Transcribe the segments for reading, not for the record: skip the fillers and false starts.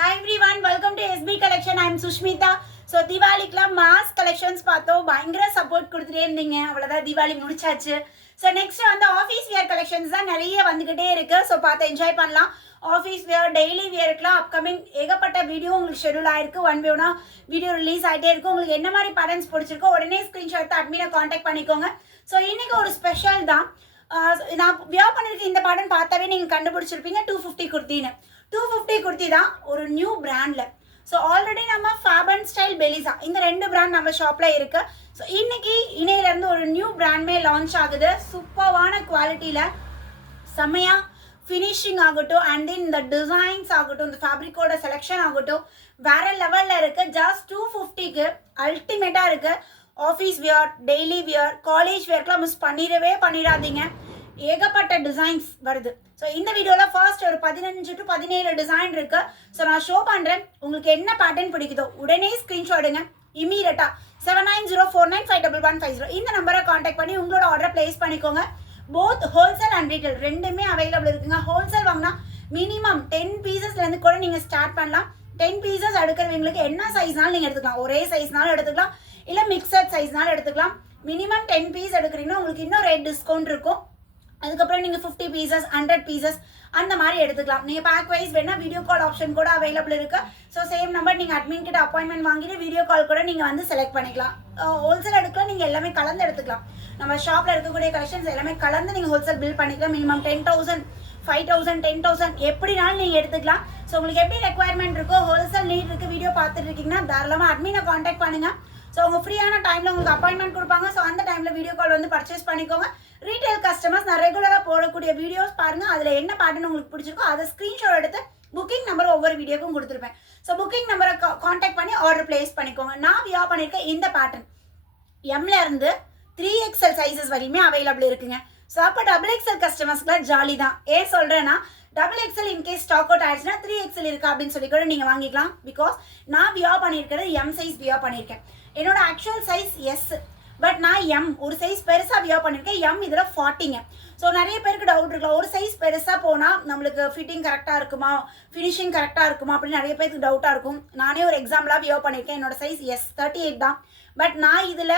Hi everyone, welcome to SB Collection. I am Sushmita. So தீபாவளிக்குலாம் mass collections பார்த்தோம். பயங்கர support கொடுத்துட்டே இருந்தீங்க. அவ்வளோதான், தீபாவளி முடிச்சாச்சு. ஸோ நெக்ஸ்ட் வந்து ஆஃபீஸ் வியர் கலெக்ஷன்ஸ் தான் நிறைய வந்துக்கிட்டே இருக்குது. ஸோ பார்த்து என்ஜாய் பண்ணலாம். ஆஃபீஸ் வியர், டெய்லி வியருக்குலாம் அப்கமிங் ஏகப்பட்ட வீடியோ உங்களுக்கு ஷெடியூல் ஆயிருக்கு. ஒன் பை ஒன்னா வீடியோ ரிலீஸ் ஆகிட்டே இருக்கும். உங்களுக்கு என்ன மாதிரி பேட்டர்ன்ஸ் பிடிச்சிருக்கோ உடனே ஸ்க்ரீன்ஷாட் எடுத்து அட்மினை காண்டாக்ட் பண்ணிக்கோங்க. ஸோ இன்னைக்கு ஒரு ஸ்பெஷல் தான். நான் வியர் பண்ணியிருக்க இந்த பேட்டர்ன் பார்த்தாவே நீங்கள் கண்டுபிடிச்சிருப்பீங்க. 250 குர்த்தின்னு. 250 குர்த்தி தான் ஒரு நியூ பிராண்டில். ஸோ ஆல்ரெடி நம்ம ஃபேப் அண்ட் ஸ்டைல் பெலிசா இந்த ரெண்டு பிராண்ட் நம்ம ஷாப்பில் இருக்குது. ஸோ இன்னைக்கு இணையிலேருந்து ஒரு நியூ பிராண்ட்மே லான்ச் ஆகுது. சூப்பர்வான குவாலிட்டியில் செம்மையாக ஃபினிஷிங் ஆகட்டும், அண்ட் தென் இந்த டிசைன்ஸ் ஆகட்டும், இந்த ஃபேப்ரிக்கோட செலெக்ஷன் ஆகட்டும் வேறு லெவலில் இருக்குது. ஜஸ்ட் 250க்கு அல்டிமேட்டாக இருக்குது. Office wear, daily wear, college வியர்க்கெலாம் மிஸ் பண்ணிடாதீங்க. ஏகப்பட்ட டிசைன்ஸ் வருது. ஸோ இந்த வீடியோவில் ஃபர்ஸ்ட் ஒரு 15 to 17 டிசைன் இருக்குது. ஸோ நான் ஷோ பண்ணுறேன். உங்களுக்கு என்ன பேட்டர்ன் பிடிக்குதோ உடனே ஸ்க்ரீன்ஷாட் எடுங்க. இமீடியட்டாக 7904951150 இந்த நம்பரை காண்டாக்ட் பண்ணி உங்களோட ஆர்டரை பிளேஸ் பண்ணிக்கோங்க. போத் ஹோல்சேல் அண்ட் ரீட்டைல் ரெண்டுமே அவைலபிள் இருக்குங்க. ஹோல்சேல் வாங்கினா மினிமம் 10 பீசஸ்லேருந்து கூட நீங்கள் ஸ்டார்ட் பண்ணலாம். 10 பீசஸ் எடுக்கிறவங்களுக்கு என்ன சைஸ்னாலும் நீங்கள் எடுத்துக்கலாம். ஒரே சைஸ்னாலும் எடுத்துக்கலாம், இல்லை மிக்சட் சைஸ்னாலும் எடுத்துக்கலாம். மினிமம் 10 பீஸ் எடுக்கிறீங்கன்னா உங்களுக்கு இன்னும் ரேட் டிஸ்கவுண்ட் இருக்கும். அதுக்கப்புறம் நீங்கள் 50 பீசஸ், 100 பீசஸ் அந்த மாதிரி எடுத்துக்கலாம். நீங்கள் பேக் வைஸ் வேணால் வீடியோ கால் ஆப்ஷன் கூட அவைலபிள் இருக்குது. ஸோ சேம் நம்பர் நீங்கள் அட்மின் கிட்ட அப்பாயின்மெண்ட் வாங்கிட்டு வீடியோ கால் கூட நீங்கள் வந்து செலக்ட் பண்ணிக்கலாம். ஹோல்சேல் எடுக்கலாம், நீங்கள் எல்லாமே கலந்து எடுத்துக்கலாம். நம்ம ஷாப்பில் இருக்கக்கூடிய கலெக்ஷன்ஸ் எல்லாமே கலந்து நீங்கள் ஹோல்சேல் பில் பண்ணிக்கலாம். மினிமம் 10,000, 5,000, 10,000 எப்படினாலும் நீங்கள் எடுத்துக்கலாம். ஸோ உங்களுக்கு எப்படி ரெக்குவயர்மெண்ட் இருக்கோ, ஹோல்சேல் நீட் இருக்குது, வீடியோ பார்த்துட்டு இருக்கீங்கன்னா தாராளமாக அட்மினை காண்டாக்ட் பண்ணுங்கள். ஸோ உங்கள் ஃப்ரீயான டைமில் உங்களுக்கு அப்பாயின்மெண்ட் கொடுப்பாங்க. ஸோ அந்த டைமில் வீடியோ கால் வந்து பர்ச்சேஸ் பண்ணிக்கோங்க. ரீட்டைல் கஸ்டமர்ஸ் நான் ரெகுலராக போடக்கூடிய வீடியோஸ் பாருங்கள். அதில் என்ன பேட்டர்ன் உங்களுக்கு பிடிச்சிருக்கோ அதை ஸ்க்ரீன்ஷாட் எடுத்து புக்கிங் நம்பர் ஒவ்வொரு வீடியோக்கும் கொடுத்துருப்பேன். ஸோ புக்கிங் நம்பரை காண்டாக்ட் பண்ணி ஆர்டர் பிளேஸ் பண்ணிக்கோங்க. நான் வியர் பண்ணியிருக்கேன் இந்த பேட்டர்ன் எம்லேருந்து 3XL சைஸஸ் வரையுமே அவைலபிள் இருக்குங்க. ஸோ அப்போ XXL கஸ்டமர்ஸ்க்குலாம் ஜாலி தான். ஏன் சொல்கிறேன்னா XXL இன்கேஸ் ஸ்டாக் அவுட் ஆயிடுச்சுன்னா 3XL இருக்கா அப்படின்னு சொல்லி கூட நீங்கள் வாங்கிக்கலாம். பிகாஸ் நான் வியர் பண்ணியிருக்கிறது எம் சைஸ் வியர் பண்ணியிருக்கேன். என்னோட ஆக்சுவல் சைஸ் எஸ், பட் நான் எம் ஒரு சைஸ் பெருசாக வியர் பண்ணியிருக்கேன். எம் இதில் 40ங்க. ஸோ நிறைய பேருக்கு டவுட் இருக்கலாம், ஒரு சைஸ் பெருசாக போனால் நம்மளுக்கு ஃபிட்டிங் கரெக்டாக இருக்குமா, ஃபினிஷிங் கரெக்டாக இருக்குமா அப்படின்னு நிறைய பேருக்கு டவுட்டாக இருக்கும். நானே ஒரு எக்ஸாம்பிளாக வியர் பண்ணியிருக்கேன். என்னோட சைஸ் எஸ் 38 தான். பட் நான் இதில்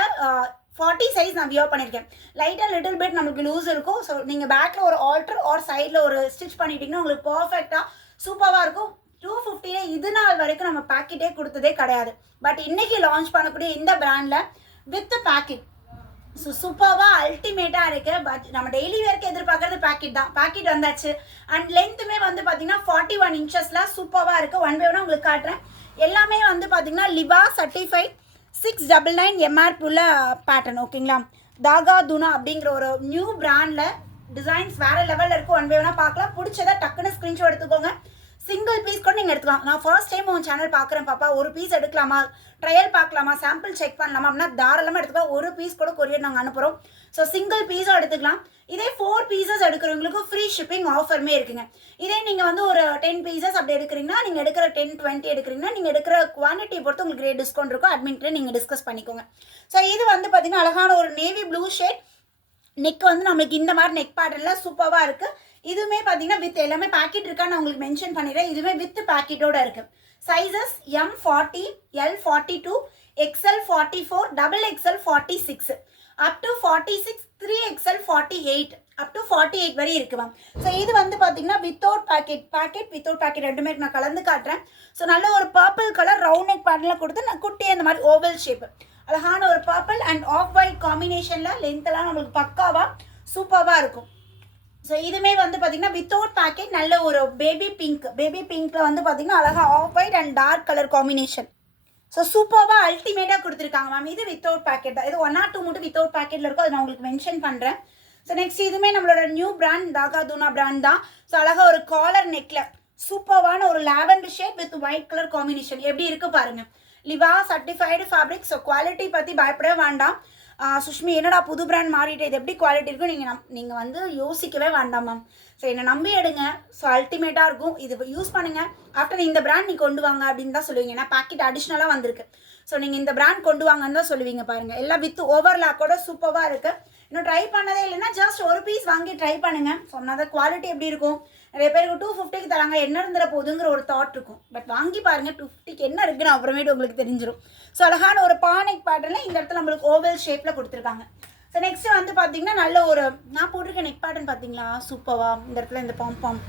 40 சைஸ் நான் வியர் பண்ணியிருக்கேன். லைட்டாக லிட்டில் பிட் நம்மளுக்கு லூஸ் இருக்கும். ஸோ நீங்கள் பேக்கில் ஒரு ஆல்டர் ஆர் சைடில் ஒரு ஸ்டிச் பண்ணிட்டீங்கன்னா உங்களுக்கு பர்ஃபெக்டாக சூப்பராக இருக்கும். 250 இது நாள் வரைக்கும் நம்ம பேக்கெட்டே கொடுத்ததே கிடையாது. பட் இன்னைக்கு லான்ச் பண்ணக்கூடிய இந்த பிராண்டில் வித் பேக்கெட் ஸோ சூப்பராக அல்டிமேட்டாக இருக்குது. பட் நம்ம டெய்லி வேர்க்கு எதிர்பார்க்குறது பேக்கெட் தான். பேக்கெட் வந்தாச்சு. அண்ட் லென்த்துமே வந்து பார்த்தீங்கன்னா 41 இன்ச்சஸில் சூப்பராக இருக்குது. ஒன் பை ஒன்னாக உங்களுக்கு காட்டுறேன். எல்லாமே வந்து பார்த்தீங்கன்னா லிபா சர்டிஃபைட் 699 MRP உள்ள பேட்டர்ன். ஓகேங்களா, தாகா துனா அப்படிங்கிற ஒரு நியூ பிராண்டில் டிசைன்ஸ் வேறு லெவலில் இருக்குது. ஒன் பை ஒன்னாக பார்க்கலாம். பிடிச்சதை டக்குன்னு ஸ்க்ரீன்ஷாட் எடுத்துக்கோங்க. சிங்கிள் பீஸ் கூட நீங்கள் எடுத்துக்கலாம். நான் ஃபர்ஸ்ட் டைம் உன் சேனல் பார்க்குறேன் பாப்பா, ஒரு பீஸ் எடுக்கலாமா, ட்ரையல் பார்க்கலாமா, சாம்பிள் செக் பண்ணலாமா அப்படின்னா தாராளமாக எடுத்துக்கலாம். ஒரு பீஸ் கூட கொரியர் நாங்கள் அனுப்புகிறோம். ஸோ சிங்கிள் பீஸும் எடுத்துக்கலாம். இதே 4 பீசஸ் எடுக்கிறவங்களுக்கு ஃப்ரீ ஷிப்பிங் ஆஃபருமே இருக்குங்க. இதே நீங்கள் வந்து ஒரு 10 பீசஸ் அப்படி எடுக்கிறீங்கன்னா, நீங்கள் எடுக்கிற 10, 20 எடுக்கிறீங்கன்னா நீங்கள் எடுக்கிற குவான்டிட்டி பொறுத்து உங்களுக்கு ரேட் டிஸ்கவுண்ட் இருக்கும். அட்மின்கிட்ட நீங்கள் டிஸ்கஸ் பண்ணிக்கோங்க. ஸோ இது வந்து பார்த்தீங்கன்னா அழகான ஒரு நேவி ப்ளூ ஷேட். நெக் வந்து நம்மளுக்கு இந்த மாதிரி நெக் பேட்டர்னில் சூப்பராக இருக்குது. இதுவுமே பார்த்தீங்கன்னா வித் எல்லாமே பேக்கெட் இருக்கான்னு நான் உங்களுக்கு மென்ஷன் பண்ணிடுறேன். இதுவுமே வித் பேக்கெட்டோட இருக்குது. Sizes M40, L42, XL 44, XXL 46, up to 46, 3XL 48, up to 48 வரை இருக்கு மேம். ஸோ இது வந்து பார்த்தீங்கன்னா வித்தவுட் பேக்கெட் வித்தவுட் பேக்கெட் ரெண்டுமே நான் கலந்து காட்டுறேன். ஸோ நல்ல ஒரு பர்பிள் கலர் ரவுண்ட் நெக் பேட்டர்னில் கொடுத்து நான் குட்டி அந்த மாதிரி ஓவல் ஷேப் அழகான ஒரு பர்பிள் அண்ட் ஆஃப் ஒயிட் காம்பினேஷனில் லென்த்தெல்லாம் நம்மளுக்கு பக்காவாக சூப்பராக இருக்கும். ஸோ இதுவுமே வந்து பார்த்தீங்கன்னா வித்தவுட் பேக்கெட் நல்ல ஒரு பேபி பிங்க்கில் வந்து பார்த்தீங்கன்னா அழகாக off white and dark colour combination. So சூப்பராக அல்டிமேட்டாக கொடுத்துருக்காங்க மேம். இது வித்தவுட் பேக்கெட் தான். இது 1 or 2 மட்டும் வித்தவுட் பேக்கெட்டில் இருக்கும். அது நான் உங்களுக்கு மென்ஷன் பண்ணுறேன். ஸோ நெக்ஸ்ட் இதுவுமே நம்மளோட நியூ பிராண்ட் தாகா துனா பிராண்ட் தான். ஸோ அழகாக ஒரு காலர் நெக்கில் சூப்பரான ஒரு lavender shade with white colour combination எப்படி இருக்குது பாருங்கள். லிவா சர்டிஃபைடு ஃபேப்ரிக். ஸோ குவாலிட்டி பற்றி பயப்படவே வேண்டாம். சுஷ்மி என்னடா புது பிராண்ட் மாறிட்டு இது எப்படி குவாலிட்டி இருக்கும் நீங்கள் வந்து யோசிக்கவே வேண்டாம் மேம். ஸோ என்னை நம்பி எடுங்க. ஸோ அல்டிமேட்டாக இருக்கும். இது யூஸ் பண்ணுங்கள். ஆஃப்டர் இந்த பிராண்ட் நீ கொண்டு வாங்க அப்படின்னு தான் சொல்லுவீங்க. ஏன்னா பேக்கெட் அடிஷ்னலாக வந்திருக்கு. ஸோ நீங்கள் இந்த பிராண்ட் கொண்டு வாங்கன்னு தான் சொல்லுவீங்க. பாருங்கள் எல்லாம் வித் ஓவர்லாக்கோட சூப்பராக இருக்குது. இன்னும் ட்ரை பண்ணதே இல்லைன்னா ஜஸ்ட் ஒரு பீஸ் வாங்கி ட்ரை பண்ணுங்கள். ஸோ அதனால குவாலிட்டி எப்படி இருக்கும், நிறைய பேருக்கு 250க்கு தராங்க, என்ன இருந்துற போகுதுங்கிற ஒரு தாட் இருக்கும். பட் வாங்கி பாருங்கள், 250க்கு என்ன இருக்குன்னு அப்புறமேட்டு உங்களுக்கு தெரிஞ்சிடும். ஸோ அழகான ஒரு பானைக் பேட்டர்னில் இந்த இடத்துல நம்மளுக்கு ஓவல் ஷேப்பில் கொடுத்துருக்காங்க. ஸோ நெக்ஸ்ட்டு வந்து பார்த்தீங்கன்னா நல்ல ஒரு நான் போட்டிருக்க நெக் பேட்டர்ன் பார்த்தீங்களா சூப்பராக. இந்த இடத்துல இந்த பாம்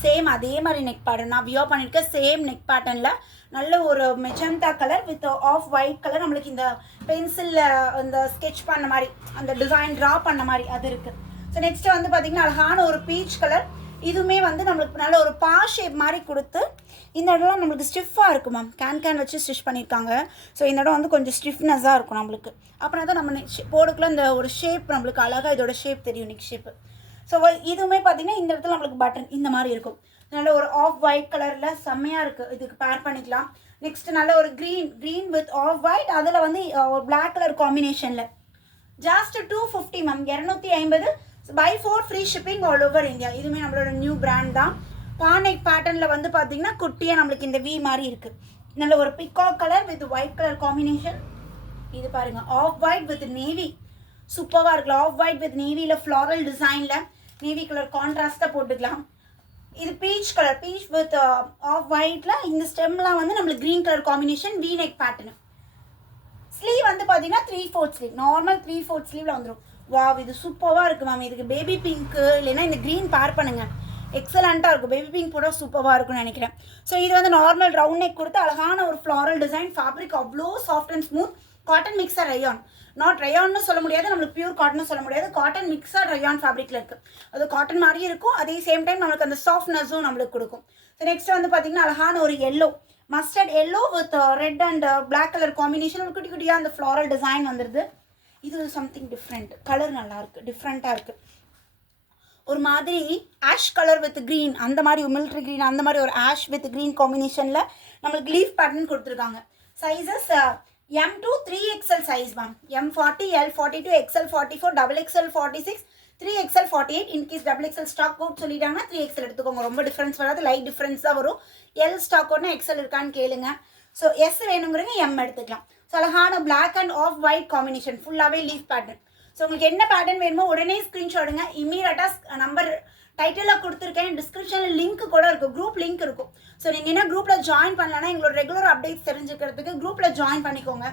சேம் அதே மாதிரி நெக் பேட்டர்ன் நான் வியோ பண்ணியிருக்கேன். சேம் நெக் பேட்டர்னில் நல்ல ஒரு magenta colour with off white colour, நம்மளுக்கு இந்த பென்சிலில் இந்த ஸ்கெட்ச் பண்ண மாதிரி அந்த டிசைன் ட்ரா பண்ண மாதிரி அது இருக்குது. ஸோ நெக்ஸ்ட்டு வந்து பார்த்திங்கன்னா அழகான ஒரு பீச் கலர். இதுவுமே வந்து நம்மளுக்கு நல்ல ஒரு பா ஷேப் மாதிரி கொடுத்து இந்த இடம்லாம் நம்மளுக்கு ஸ்டிஃபாக இருக்கும் மேம். கேன் வச்சு ஸ்டிச் பண்ணியிருக்காங்க. ஸோ இந்த இடம் வந்து கொஞ்சம் ஸ்டிஃப்னஸாக இருக்கும் நம்மளுக்கு. அப்புறம் தான் நம்ம போடுக்குள்ள இந்த ஒரு ஷேப் நம்மளுக்கு அழகாக இதோட ஷேப் தெரியும், நெக் ஷேப்பு. ஸோ இதுவுமே பார்த்திங்கன்னா இந்த இடத்துல நம்மளுக்கு பட்டன் இந்த மாதிரி இருக்கும். நல்ல ஒரு ஆஃப் ஒயிட் கலரில் செம்மையாக இருக்குது, இதுக்கு பேர் பண்ணிக்கலாம். நெக்ஸ்ட்டு நல்ல ஒரு க்ரீன் வித் ஆஃப் ஒயிட், அதில் வந்து ஒரு பிளாக் கலர் காம்பினேஷனில் just 250 ma'am, 250. Buy 4 free shipping all over India. இதுவுமே நம்மளோட நியூ பிராண்ட் தான். பானைக் பேட்டர்னில் வந்து பார்த்திங்கன்னா குட்டியாக நம்மளுக்கு இந்த வி மாதிரி இருக்குது. நல்ல ஒரு peacock colour with white colour combination. இது பாருங்கள், ஆஃப் ஒயிட் வித் நேவி சூப்பராக இருக்குல்ல. ஆஃப் ஒயிட் வித் நேவியில் ஃப்ளாரல் டிசைனில் நேவி கலர் கான்ட்ராஸ்ட்டாக போட்டுக்கலாம். இது peach colour, peach with off ஒயிட்டில் இந்த ஸ்டெம்லாம் வந்து நம்மளுக்கு green colour combination V neck pattern. Sleeve வந்து பார்த்தீங்கன்னா 3/4 ஸ்லீவ், நார்மல் 3/4 ஸ்லீவில் வந்துடும். வாவ், இது சூப்பராக இருக்குது மேம். இதுக்கு பேபி பிங்க்கு இல்லைன்னா இந்த க்ரீன் பேர் பண்ணுங்கள், எக்ஸலண்ட்டாக இருக்கும். பேபி பிங்க் போட சூப்பராக இருக்கும்னு நினைக்கிறேன். ஸோ இது வந்து நார்மல் ரவுண்ட் நெக் கொடுத்து அழகான ஒரு ஃப்ளாரல் டிசைன். ஃபேப்ரிக் அவ்வளோ soft and smooth. Cotton mixture rayon, not ரயான்னு சொல்ல முடியாது, நம்மளுக்கு பியூர் காட்டன்னு சொல்ல முடியாது. காட்டன் மிக்சர் ரயான் ஃபேப்ரிக்கில் இருக்குது. அது காட்டன் மாதிரியும் இருக்கும், அதே சேம் டைம் நம்மளுக்கு அந்த சாஃப்ட்னஸும் நம்மளுக்கு கொடுக்கும். ஸோ நெக்ஸ்ட் வந்து பார்த்திங்கன்னா அழகான ஒரு yellow, mustard yellow with red and black colour combination. ஒரு குட்டி குட்டியாக அந்த ஃப்ளாரல் டிசைன் வந்துடுது. இது சம்திங் டிஃப்ரெண்ட், கலர் நல்லாயிருக்கு, டிஃப்ரெண்ட்டாக இருக்குது. ஒரு மாதிரி ஆஷ் கலர் வித் க்ரீன், அந்த மாதிரி மிலிட்ரி க்ரீன், அந்த மாதிரி ஒரு ஆஷ் வித் க்ரீன் காம்பினேஷனில் நம்மளுக்கு லீஃப் பேட்டர்ன் கொடுத்துருக்காங்க. Sizes M to 3XL size ma'am. M40, L42, XL44, XXL 46, 3XL 48. In case XXL stock out சொல்லிட்டாங்கன்னா 3XL எடுத்துக்கோங்க. ரொம்ப டிஃப்ரென்ஸ் வராது, லைட் டிஃப்ரென்ஸ் தான் வரும். L ஸ்டாக் அவுட்னா XL இருக்கான்னு கேளுங்க. ஸோ S வேணுங்கிறவங்க M எடுத்துக்கலாம். ஸோ அழகான black and off white combination, ஃபுல்லாகவே லீஃப் பேட்டர்ன். ஸோ உங்களுக்கு என்ன பேட்டர்ன் வேணுமோ உடனே ஸ்க்ரீன்ஷாட்டுங்க. இமீடியட்டாக நம்பர் டைட்டிலில் கொடுத்துருக்கேன், டிஸ்கிரிப்ஷனில் லிங்க் கூட இருக்கும், குரூப் லிங்க் இருக்கும். ஸோ நீங்கள் என்ன குரூப்பில் ஜாயின் பண்ணலன்னா எங்களோட ரெகுலர் அப்டேட்ஸ் தெரிஞ்சுக்கிறதுக்கு குரூப்பில் ஜாயின் பண்ணிக்கோங்க.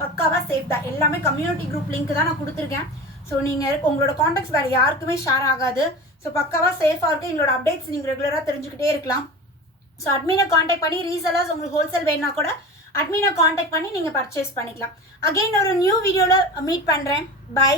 பக்காவாக சேஃப் தான். எல்லாமே கம்யூனிட்டி குரூப் லிங்க் தான் நான் கொடுத்துருக்கேன். ஸோ நீங்கள் உங்களோட காண்டாக்ட்ஸ் வேறு யாருக்குமே ஷேர் ஆகாது. ஸோ பக்காவாக சேஃபாக இருக்குது. எங்களோட அப்டேட்ஸ் நீங்கள் ரெகுலராக தெரிஞ்சுக்கிட்டே இருக்கலாம். ஸோ அட்மினை காண்டாக்ட் பண்ணி, ரீசெல்லர்ஸ் உங்களுக்கு ஹோல்சேல் வேணுன்னா கூட அட்மினை காண்டாக்ட் பண்ணி நீங்கள் பர்ச்சேஸ் பண்ணிக்கலாம். அகெயின் ஒரு நியூ வீடியோவில் மீட் பண்ணுறேன். பை.